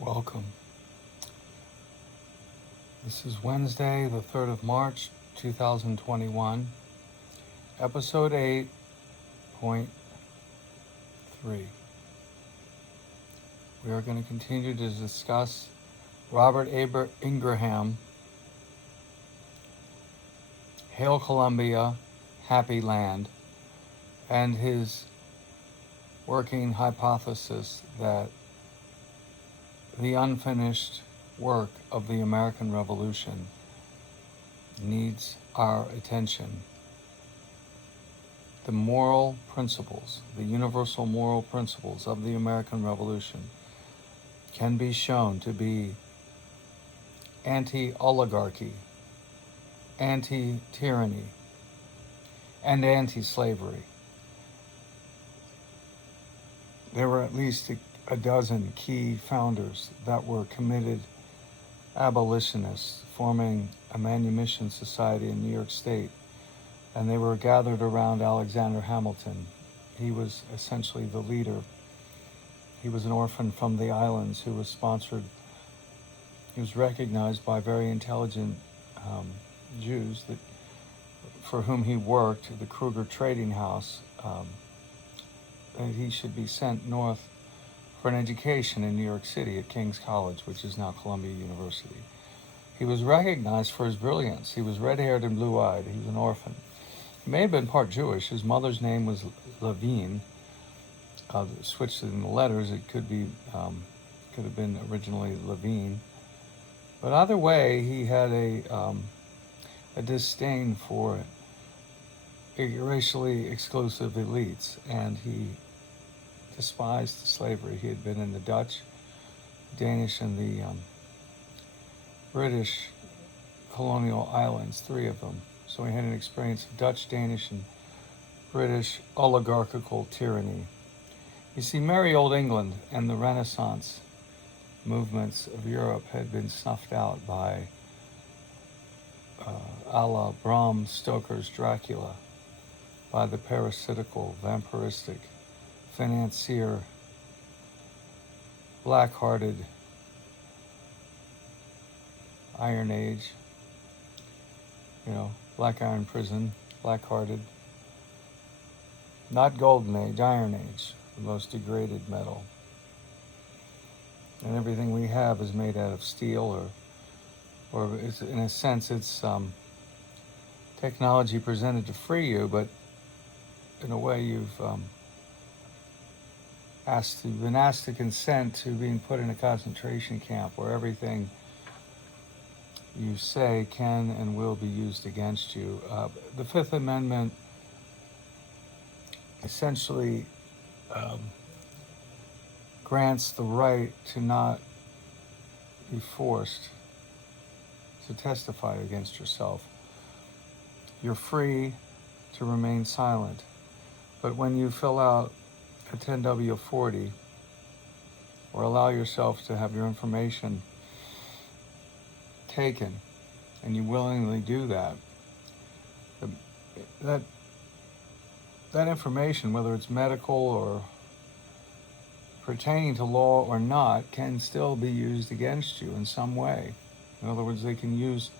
Welcome. This is Wednesday, the 3rd of March, 2021, episode 8.3. We are going to continue to discuss Robert Ingraham, Hail Columbia, Happy Land, and his working hypothesis that the unfinished work of the American Revolution needs our attention. The moral principles, the universal moral principles of the American Revolution can be shown to be anti-oligarchy, anti-tyranny, and anti-slavery. There were at least a dozen key founders that were committed abolitionists forming a manumission society in New York State, and they were gathered around Alexander Hamilton. He was essentially the leader. He was an orphan from the islands who was sponsored. He was recognized by very intelligent Jews that, for whom he worked, the Kruger Trading House, that he should be sent north for an education in New York City at King's College, which is now Columbia University. He was recognized for his brilliance. He was red-haired and blue-eyed. He was an orphan. He may have been part Jewish. His mother's name was Levine. Switched in the letters, it could have been originally Levine. But either way, he had a disdain for racially exclusive elites, and he despised slavery. He had been in the Dutch, Danish, and the British colonial islands, 3 of them. So he had an experience of Dutch, Danish, and British oligarchical tyranny. You see, merry old England and the Renaissance movements of Europe had been snuffed out by a la Bram Stoker's Dracula, by the parasitical, vampiristic, financier, black-hearted Iron Age, Black Iron Prison, black-hearted, not Golden Age, Iron Age, the most degraded metal. And everything we have is made out of steel, or it's, in a sense, it's technology presented to free you, but in a way you've been asked to consent to being put in a concentration camp where everything you say can and will be used against you. The Fifth Amendment essentially grants the right to not be forced to testify against yourself. You're free to remain silent. But when you fill out a 10W40 or allow yourself to have your information taken, and you willingly do that, that information, whether it's medical or pertaining to law or not, can still be used against you in some way. In other words, they can use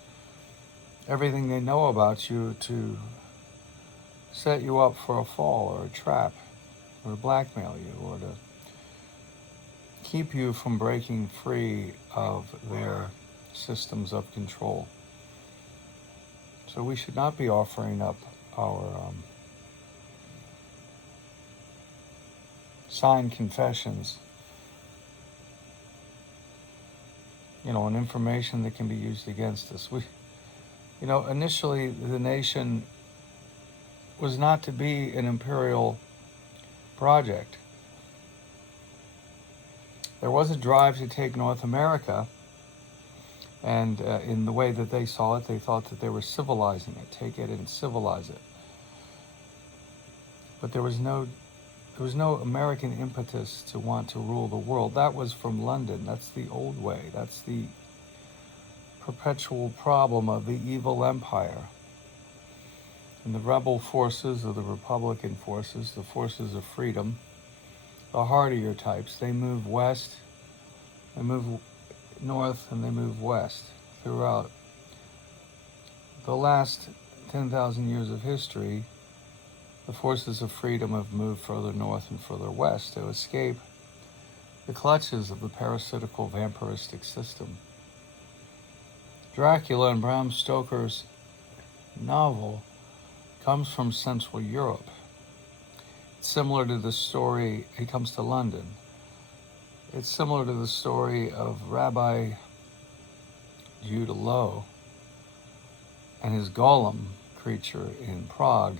everything they know about you to set you up for a fall or a trap, or to blackmail you, or to keep you from breaking free of their systems of control. So we should not be offering up our signed confessions, and information that can be used against us. Initially the nation was not to be an imperial project. There was a drive to take North America, and in the way that they saw it, they thought that they were civilizing it, take it and civilize it. But there was no American impetus to want to rule the world. That was from London. That's the old way. That's the perpetual problem of the evil empire. And the rebel forces, or the Republican forces, the forces of freedom, the hardier types, they move west They move north and they move west throughout. The last 10,000 years of history, the forces of freedom have moved further north and further west to escape the clutches of the parasitical vampiristic system. Dracula in Bram Stoker's novel comes from Central Europe. It's similar to the story, he comes to London. It's similar to the story of Rabbi Judah Low and his golem creature in Prague.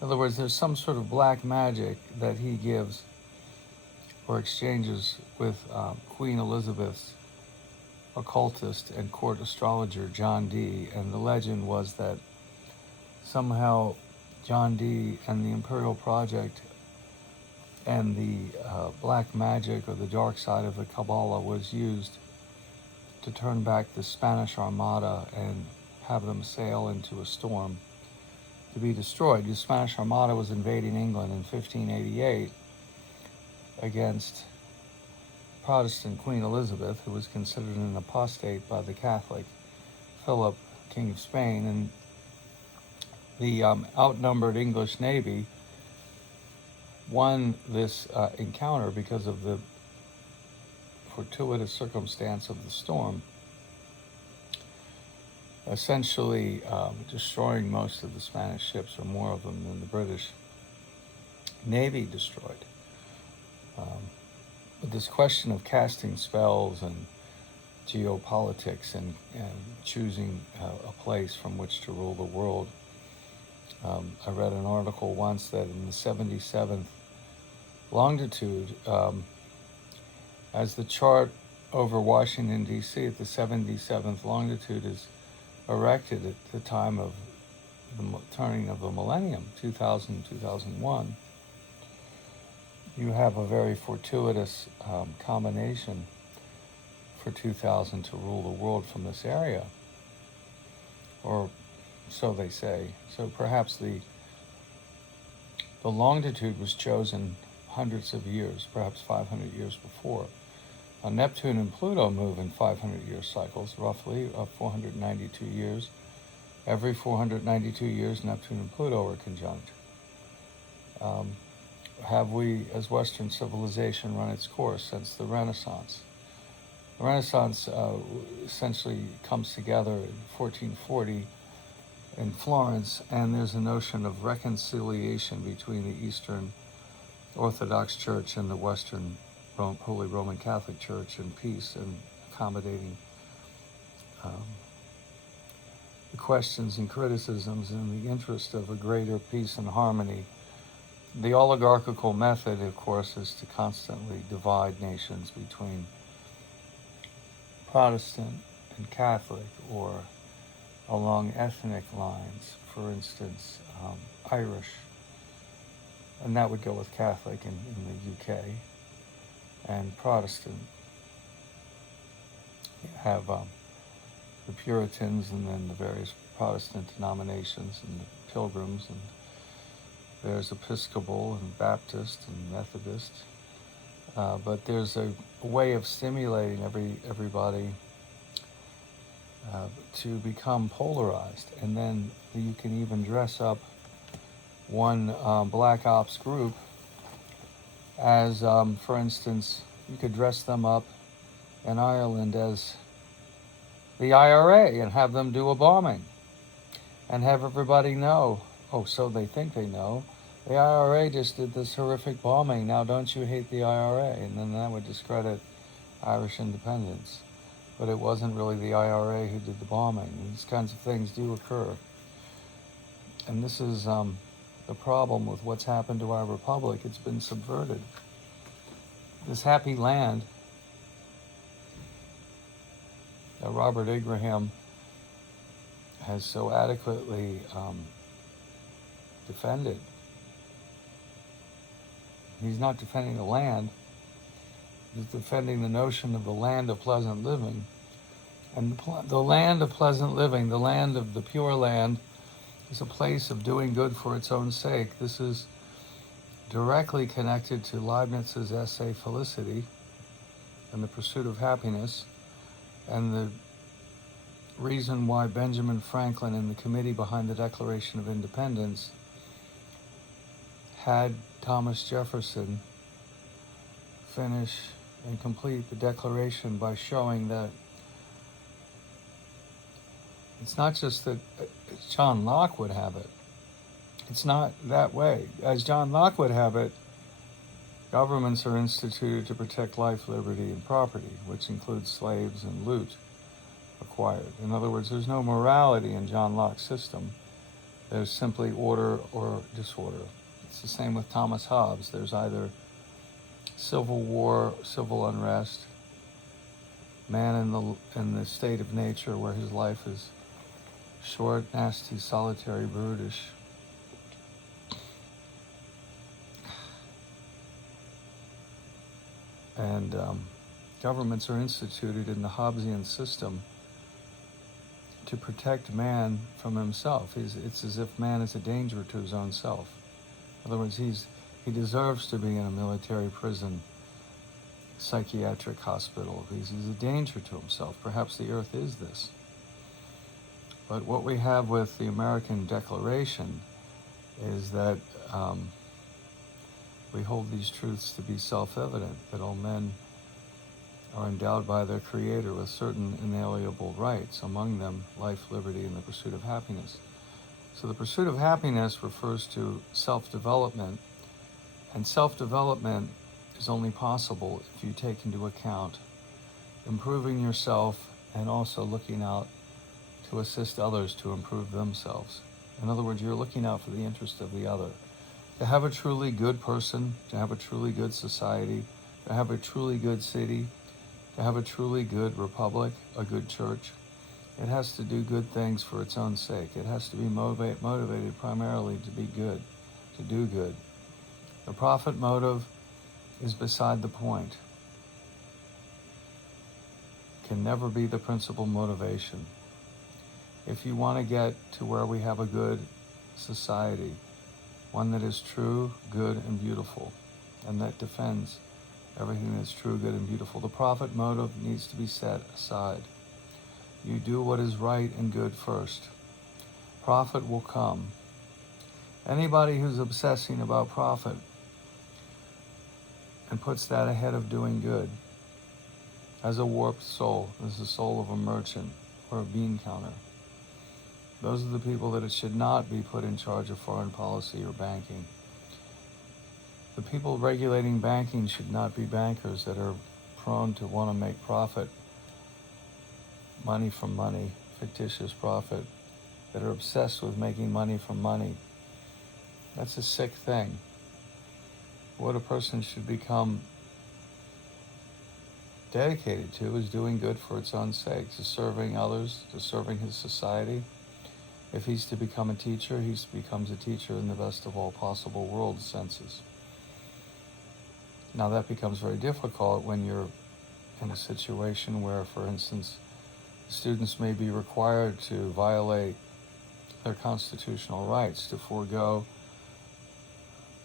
In other words, there's some sort of black magic that he gives or exchanges with Queen Elizabeth's occultist and court astrologer John Dee, and the legend was that somehow John Dee and the Imperial Project and the black magic or the dark side of the Kabbalah was used to turn back the Spanish Armada and have them sail into a storm to be destroyed. The Spanish Armada was invading England in 1588 against Protestant Queen Elizabeth, who was considered an apostate by the Catholic Philip, King of Spain, and the outnumbered English Navy won this encounter because of the fortuitous circumstance of the storm, essentially destroying most of the Spanish ships, or more of them than the British Navy destroyed. But this question of casting spells and geopolitics and choosing a place from which to rule the world. I read an article once that in the 77th longitude, as the chart over Washington, D.C. at the 77th longitude is erected at the time of the turning of the millennium, 2000, 2001, you have a very fortuitous combination for 2000 to rule the world from this area, or so they say. So perhaps the longitude was chosen hundreds of years, perhaps 500 years before. Neptune and Pluto move in 500-year cycles, roughly, of 492 years. Every 492 years, Neptune and Pluto are conjunct. Have we, as Western civilization, run its course since the Renaissance? The Renaissance essentially comes together in 1440 in Florence, and there's a notion of reconciliation between the Eastern Orthodox Church and the Western Holy Roman Catholic Church, and peace and accommodating the questions and criticisms in the interest of a greater peace and harmony. The oligarchical method, of course, is to constantly divide nations between Protestant and Catholic, or along ethnic lines, for instance, Irish, and that would go with Catholic in the UK, and Protestant. You have the Puritans, and then the various Protestant denominations, and the Pilgrims, and there's Episcopal and Baptist and Methodist. But there's a way of stimulating everybody to become polarized, and then you can even dress up one black ops group as, for instance, you could dress them up in Ireland as the IRA and have them do a bombing and have everybody know, oh, so they think they know, the IRA just did this horrific bombing, now don't you hate the IRA? And then that would discredit Irish independence. But it wasn't really the IRA who did the bombing. These kinds of things do occur. And this is the problem with what's happened to our republic. It's been subverted. This happy land that Robert Ingraham has so adequately defended. He's not defending the land. He's defending the notion of the land of pleasant living. And the land of pleasant living, the land of the pure land, is a place of doing good for its own sake. This is directly connected to Leibniz's essay Felicity, and the pursuit of happiness, and the reason why Benjamin Franklin and the committee behind the Declaration of Independence had Thomas Jefferson finish and complete the Declaration by showing that it's not just that John Locke would have it. It's not that way. As John Locke would have it, governments are instituted to protect life, liberty, and property, which includes slaves and loot acquired. In other words, there's no morality in John Locke's system. There's simply order or disorder. It's the same with Thomas Hobbes. There's either civil war, civil unrest, man in the state of nature where his life is short, nasty, solitary, brutish. And governments are instituted in the Hobbesian system to protect man from himself. It's as if man is a danger to his own self. In other words, he deserves to be in a military prison, psychiatric hospital. He's a danger to himself. Perhaps the earth is this. But what we have with the American Declaration is that we hold these truths to be self-evident, that all men are endowed by their Creator with certain inalienable rights, among them life, liberty, and the pursuit of happiness. So the pursuit of happiness refers to self-development, and self-development is only possible if you take into account improving yourself and also looking out to assist others to improve themselves. In other words, you're looking out for the interest of the other. To have a truly good person, to have a truly good society, to have a truly good city, to have a truly good republic, a good church, it has to do good things for its own sake. It has to be motivated primarily to be good, to do good. The profit motive is beside the point. Can never be the principal motivation. If you want to get to where we have a good society, one that is true, good, and beautiful, and that defends everything that's true, good, and beautiful, the profit motive needs to be set aside. You do what is right and good first. Profit will come. Anybody who's obsessing about profit and puts that ahead of doing good has a warped soul. Is the soul of a merchant or a bean counter. Those are the people that it should not be put in charge of foreign policy or banking. The people regulating banking should not be bankers that are prone to want to make profit, money from money, fictitious profit, that are obsessed with making money from money. That's a sick thing. What a person should become dedicated to is doing good for its own sake, to serving others, to serving his society. If he's to become a teacher, he becomes a teacher in the best of all possible world senses. Now that becomes very difficult when you're in a situation where, for instance, students may be required to violate their constitutional rights, to forego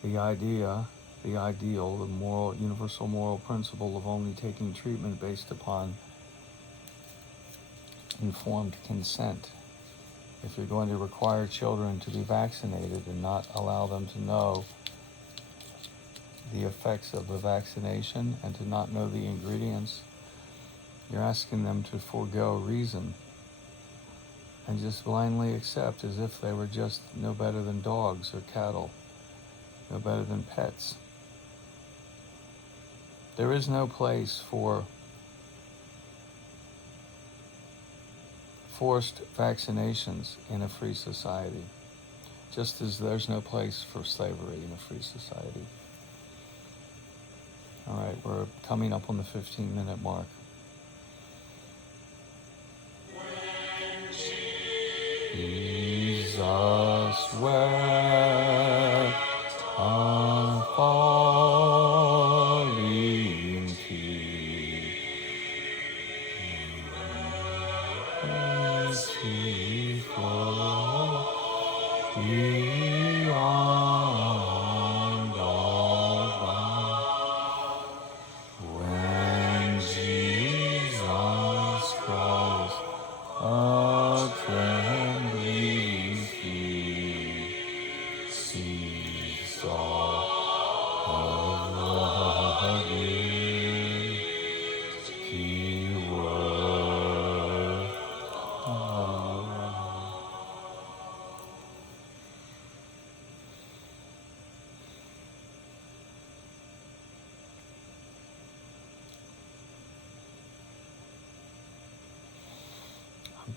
the idea, the ideal, the moral, universal moral principle of only taking treatment based upon informed consent. If you're going to require children to be vaccinated and not allow them to know the effects of the vaccination and to not know the ingredients, you're asking them to forego reason and just blindly accept as if they were just no better than dogs or cattle, no better than pets. There is no place for forced vaccinations in a free society, just as there's no place for slavery in a free society. All right, we're coming up on the 15-minute mark. Jesus wept on falling tears. Mercy flow beyond all bounds. When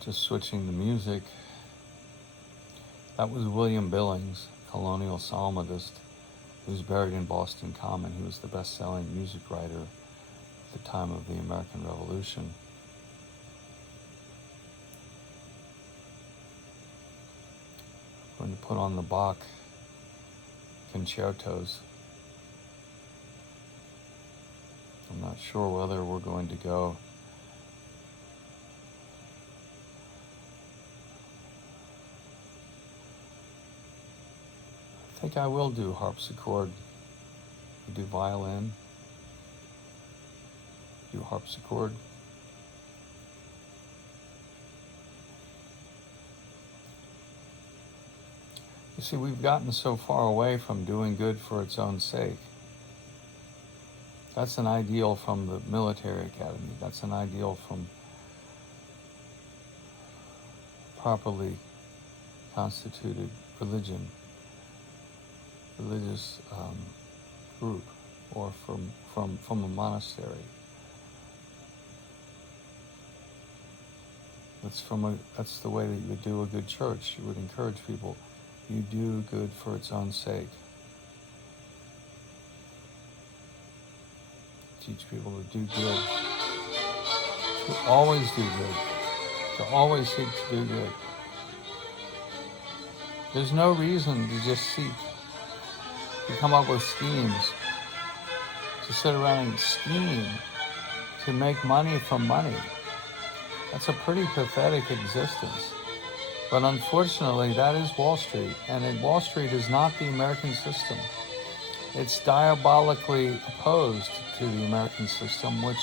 Just switching the music. That was William Billings, colonial psalmodist, who's buried in Boston Common. He was the best-selling music writer at the time of the American Revolution. I'm going to put on the Bach concertos. I'm not sure whether we're going to go I think I will do harpsichord, do violin, do harpsichord. You see, we've gotten so far away from doing good for its own sake. That's an ideal from the military academy. That's an ideal from properly constituted religious group, or from a monastery. That's the way that you would do a good church. You would encourage people. You do good for its own sake. Teach people to do good. To always do good. To always seek to do good. There's no reason to just seek to come up with schemes, to sit around and scheme, to make money from money. That's a pretty pathetic existence. But unfortunately, that is Wall Street, and Wall Street is not the American system. It's diabolically opposed to the American system, which,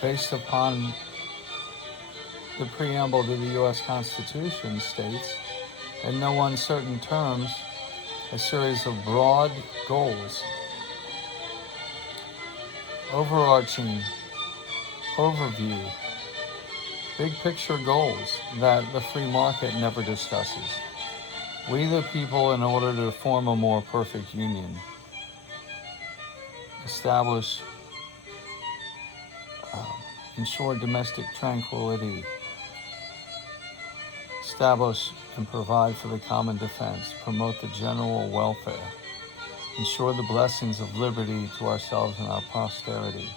based upon the preamble to the U.S. Constitution, states, in no uncertain terms, a series of broad goals, overarching overview, big picture goals that the free market never discusses. We the people, in order to form a more perfect union, establish, ensure domestic tranquility, establish and provide for the common defense, promote the general welfare, ensure the blessings of liberty to ourselves and our posterity.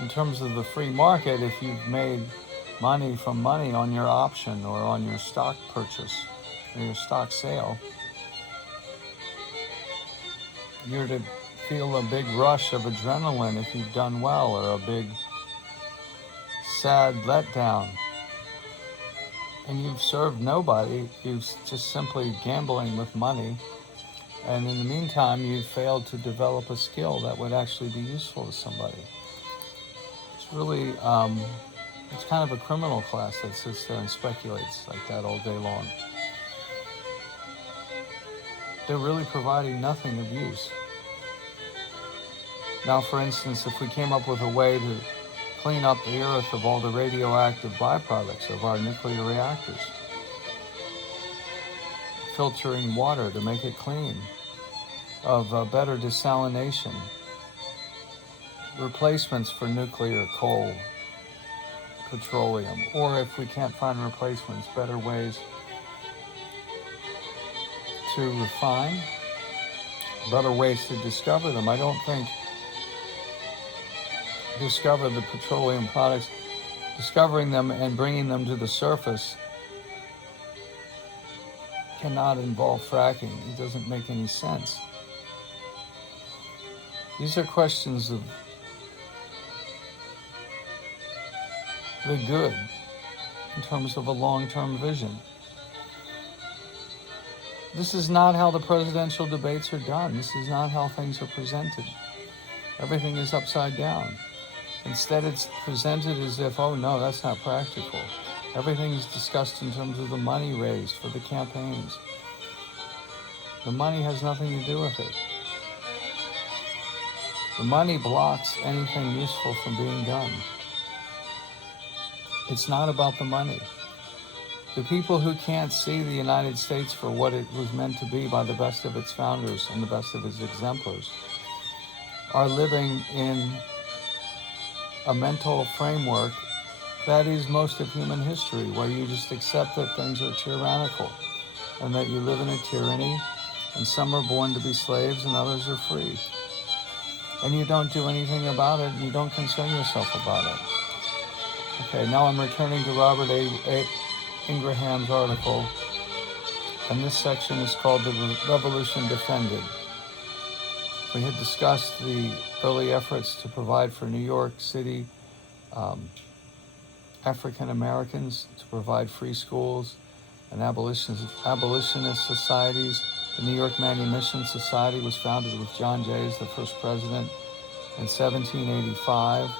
In terms of the free market, if you've made money from money on your option or on your stock purchase or your stock sale, you're to feel a big rush of adrenaline if you've done well, or a big sad letdown. And you've served nobody, you've just simply gambling with money. And in the meantime, you've failed to develop a skill that would actually be useful to somebody. It's really, it's kind of a criminal class that sits there and speculates like that all day long. They're really providing nothing of use. Now, for instance, if we came up with a way to clean up the earth of all the radioactive byproducts of our nuclear reactors, filtering water to make it clean, of better desalination, replacements for nuclear coal, petroleum, or if we can't find replacements, better ways to refine, better ways to discover them. I don't think discover the petroleum products, discovering them and bringing them to the surface cannot involve fracking. It doesn't make any sense. These are questions of the good in terms of a long-term vision. This is not how the presidential debates are done. This is not how things are presented. Everything is upside down. Instead, it's presented as if, oh no, that's not practical. Everything is discussed in terms of the money raised for the campaigns. The money has nothing to do with it. The money blocks anything useful from being done. It's not about the money. The people who can't see the United States for what it was meant to be by the best of its founders and the best of its exemplars are living in a mental framework that is most of human history, where you just accept that things are tyrannical and that you live in a tyranny, and some are born to be slaves and others are free. And you don't do anything about it, and you don't concern yourself about it. Okay, now I'm returning to Robert Ingraham's article, and this section is called The Revolution Defended. We had discussed the early efforts to provide for New York City African Americans, to provide free schools and abolitionist societies. The New York Manumission Society was founded with John Jay as the first president in 1785,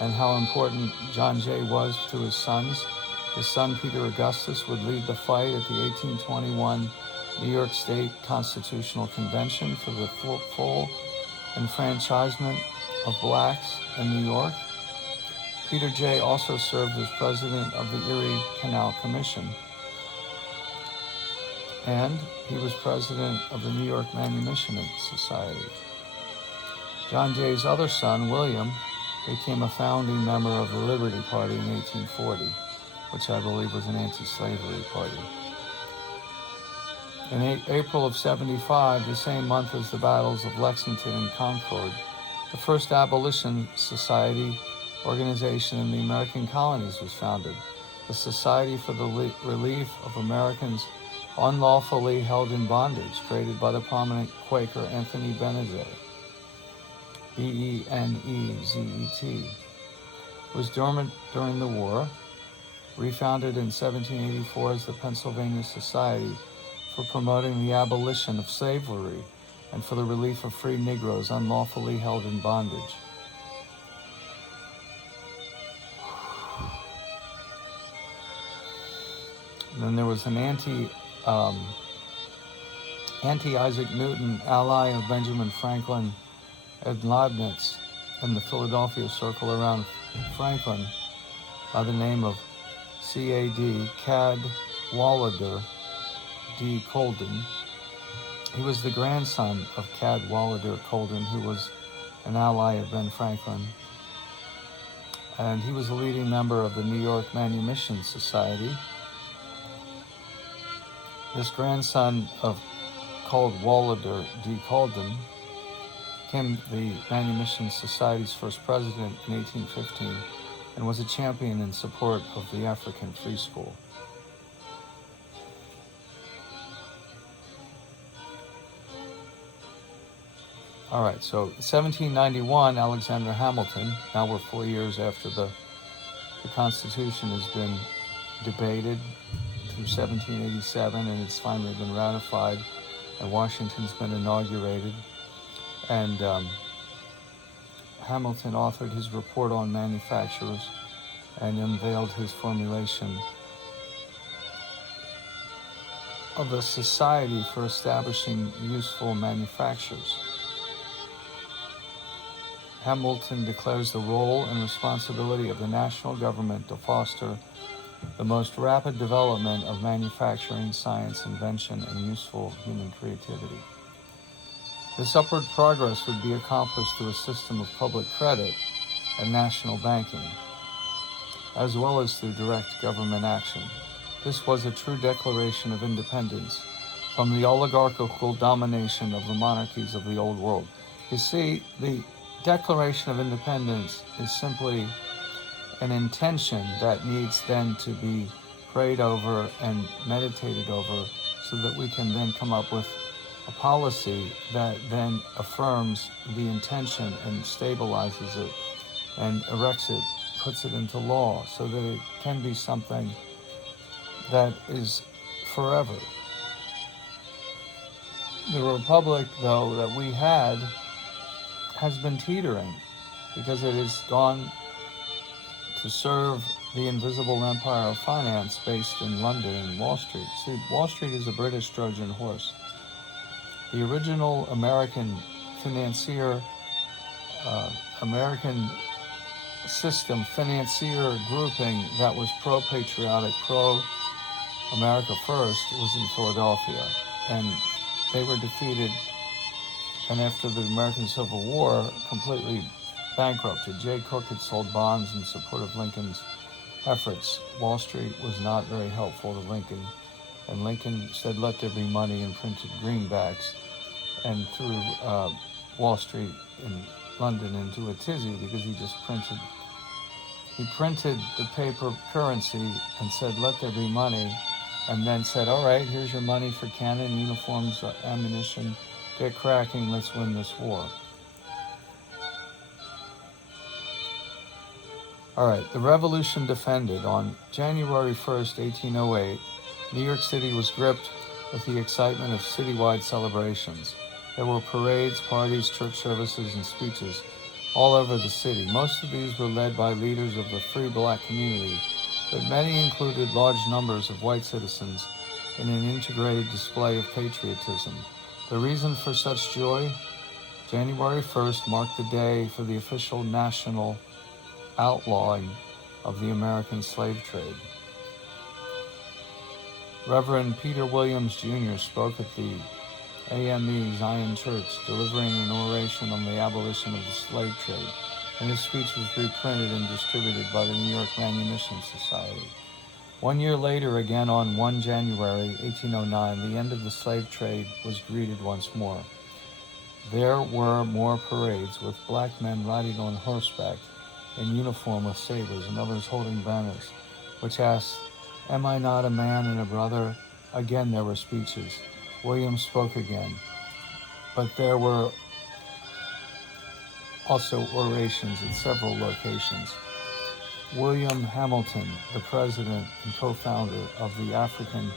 and how important John Jay was to his sons. His son, Peter Augustus, would lead the fight at the 1821 New York State Constitutional Convention for the full enfranchisement of blacks in New York. Peter Jay also served as president of the Erie Canal Commission, and he was president of the New York Manumission Society. John Jay's other son, William, became a founding member of the Liberty Party in 1840, which I believe was an anti-slavery party. In April of 75, the same month as the battles of Lexington and Concord, the first abolition society organization in the American colonies was founded, the Society for the Relief of Americans Unlawfully Held in Bondage, created by the prominent Quaker Anthony Benezet, Benezet, was dormant during the war, refounded in 1784 as the Pennsylvania Society for promoting the abolition of slavery and for the relief of free Negroes unlawfully held in bondage. And then there was an anti-Isaac Newton ally of Benjamin Franklin and Leibniz in the Philadelphia circle around Franklin by the name of C.A.D. Cadwallader D. Colden. He was the grandson of Cadwallader Colden, who was an ally of Ben Franklin, and he was a leading member of the New York Manumission Society. This grandson of Cadwallader D. Colden became the Manumission Society's first president in 1815 and was a champion in support of the African Free School. All right, so 1791, Alexander Hamilton, now we're 4 years after the Constitution has been debated through 1787, and it's finally been ratified, and Washington's been inaugurated. And Hamilton authored his report on manufacturers and unveiled his formulation of a society for establishing useful manufactures. Hamilton declares the role and responsibility of the national government to foster the most rapid development of manufacturing, science, invention, and useful human creativity. This upward progress would be accomplished through a system of public credit and national banking, as well as through direct government action. This was a true declaration of independence from the oligarchical domination of the monarchies of the old world. You see, the Declaration of Independence is simply an intention that needs then to be prayed over and meditated over so that we can then come up with a policy that then affirms the intention and stabilizes it and erects it, puts it into law so that it can be something that is forever. The republic, though, that we had has been teetering because it has gone to serve the invisible empire of finance based in London and Wall Street. See, Wall Street is a British Trojan horse. The original American financier grouping that was pro-patriotic, pro-America First was in Philadelphia, and they were defeated, and after the American Civil War, completely bankrupted. Jay Cooke had sold bonds in support of Lincoln's efforts. Wall Street was not very helpful to Lincoln, and Lincoln said, "Let there be money," and printed greenbacks, and threw Wall Street in London into a tizzy because he printed the paper currency and said, "Let there be money," and then said, "All right, here's your money for cannon, uniforms, ammunition. Get cracking, let's win this war." All right, the revolution defended. On January 1st, 1808, New York City was gripped with the excitement of citywide celebrations. There were parades, parties, church services, and speeches all over the city. Most of these were led by leaders of the free black community, but many included large numbers of white citizens in an integrated display of patriotism. The reason for such joy? January 1st marked the day for the official national outlawing of the American slave trade. Reverend Peter Williams Jr. spoke at the AME Zion Church, delivering an oration on the abolition of the slave trade, and his speech was reprinted and distributed by the New York Manumission Society. 1 year later, again on 1 January 1809, the end of the slave trade was greeted once more. There were more parades with black men riding on horseback in uniform with sabers and others holding banners, which asked, "Am I not a man and a brother?" Again there were speeches. Williams spoke again, but there were also orations at several locations. William Hamilton, the president and co-founder of the African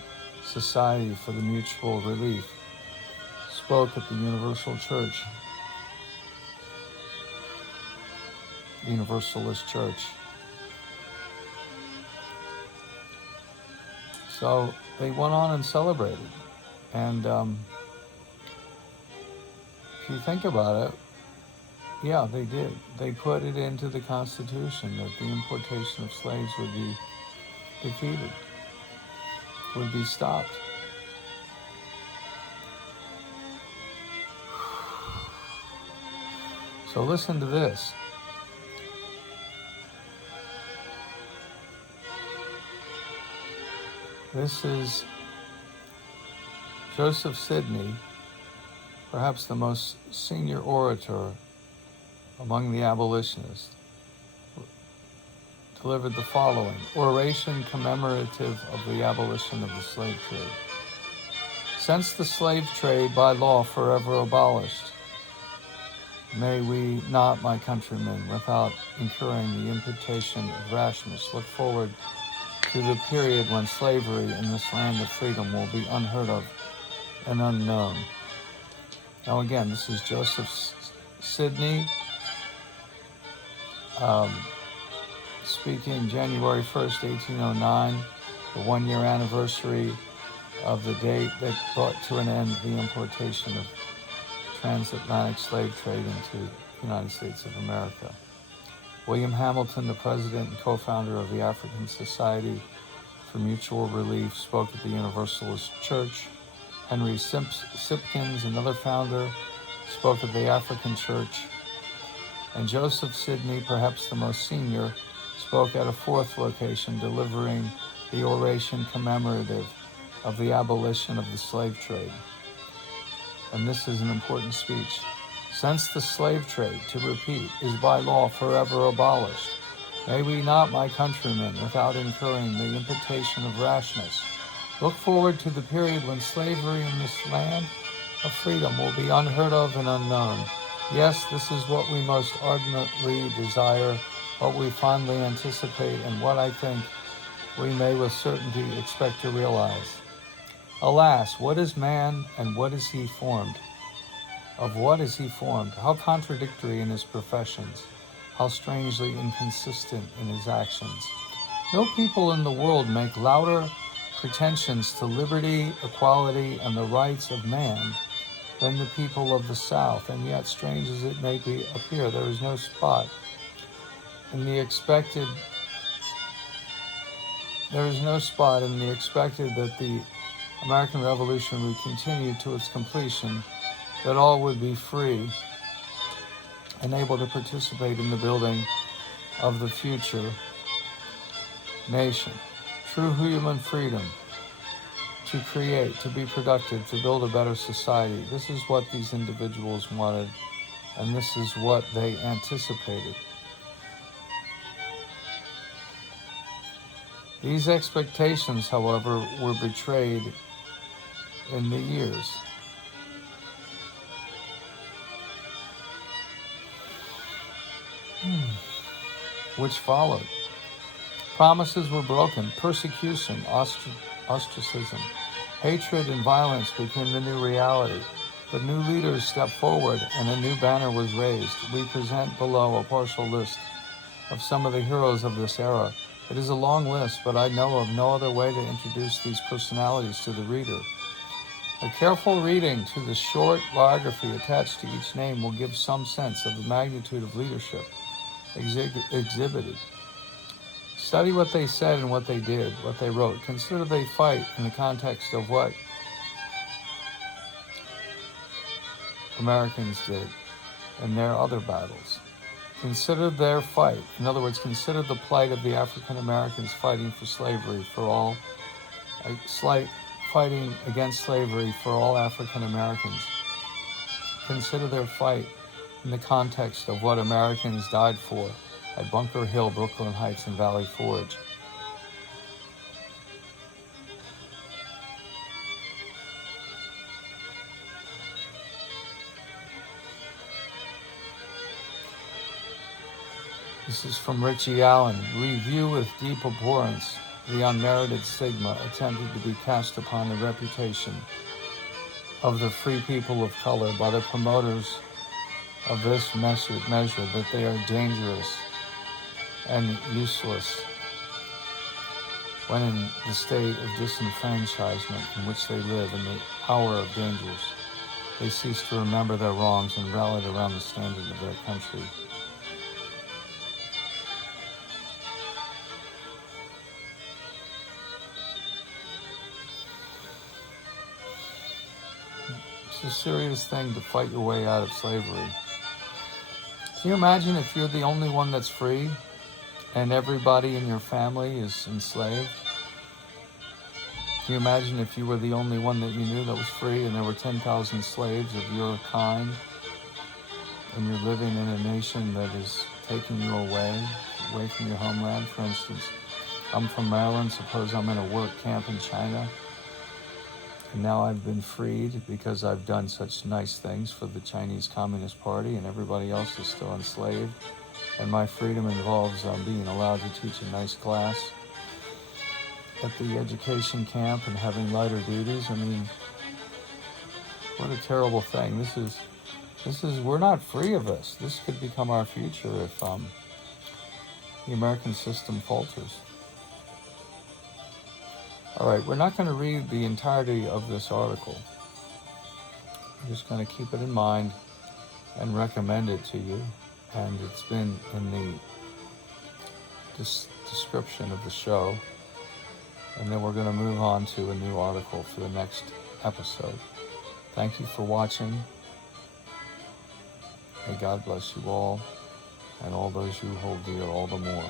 Society for the Mutual Relief, spoke at the Universalist Church. So they went on and celebrated. And if you think about it, yeah, they did. They put it into the Constitution that the importation of slaves would be defeated, would be stopped. So listen to this. This is Joseph Sidney, perhaps the most senior orator among the abolitionists, delivered the following oration commemorative of the abolition of the slave trade. Since the slave trade by law forever abolished, may we not, my countrymen, without incurring the imputation of rashness, look forward to the period when slavery in this land of freedom will be unheard of and unknown. Now again, this is Joseph Sidney speaking January 1st, 1809, the 1-year anniversary of the date that brought to an end the importation of transatlantic slave trade into the United States of America. William Hamilton, the president and co-founder of the African Society for Mutual Relief, spoke at the Universalist Church. Henry Simpkins, another founder, spoke at the African Church. And Joseph Sidney, perhaps the most senior, spoke at a fourth location, delivering the oration commemorative of the abolition of the slave trade. And this is an important speech. Since the slave trade, to repeat, is by law forever abolished, may we not, my countrymen, without incurring the imputation of rashness, look forward to the period when slavery in this land of freedom will be unheard of and unknown. Yes, this is what we most ardently desire, what we fondly anticipate, and what I think we may with certainty expect to realize. Alas, what is man and what is he formed? Of what is he formed? How contradictory in his professions, how strangely inconsistent in his actions. No people in the world make louder pretensions to liberty, equality, and the rights of man than the people of the South, and yet, strange as it may appear, there is no spot in the expected that the American Revolution would continue to its completion, that all would be free and able to participate in the building of the future nation. True human freedom to create, to be productive, to build a better society. This is what these individuals wanted, and this is what they anticipated. These expectations, however, were betrayed in the years. Which followed. Promises were broken, persecution, ostracism, hatred and violence became the new reality. But new leaders stepped forward and a new banner was raised. We present below a partial list of some of the heroes of this era. It is a long list, but I know of no other way to introduce these personalities to the reader. A careful reading to the short biography attached to each name will give some sense of the magnitude of leadership exhibited. Study what they said and what they did, what they wrote. Consider they fight in the context of what Americans did in their other battles. Consider their fight. In other words, consider the plight of the African Americans fighting for slavery for all, fighting against slavery for all African Americans. Consider their fight in the context of what Americans died for at Bunker Hill, Brooklyn Heights, and Valley Forge. This is from Richie Allen. Review with deep abhorrence the unmerited stigma attempted to be cast upon the reputation of the free people of color by the promoters of this measure that they are dangerous and useless when in the state of disenfranchisement in which they live in the hour of dangers. They cease to remember their wrongs and rallied around the standard of their country. It's a serious thing to fight your way out of slavery. Can you imagine if you're the only one that's free and everybody in your family is enslaved? Can you imagine if you were the only one that you knew that was free and there were 10,000 slaves of your kind and you're living in a nation that is taking you away from your homeland? For instance, I'm from Maryland. Suppose I'm in a work camp in China and now I've been freed because I've done such nice things for the Chinese Communist Party and everybody else is still enslaved. And my freedom involves being allowed to teach a nice class at the education camp and having lighter duties. I mean, what a terrible thing. This is, we're not free of this. This could become our future if the American system falters. All right, we're not going to read the entirety of this article. I'm just going to keep it in mind and recommend it to you. And it's been in the description of the show. And then we're going to move on to a new article for the next episode. Thank you for watching. May God bless you all and all those you hold dear all the more.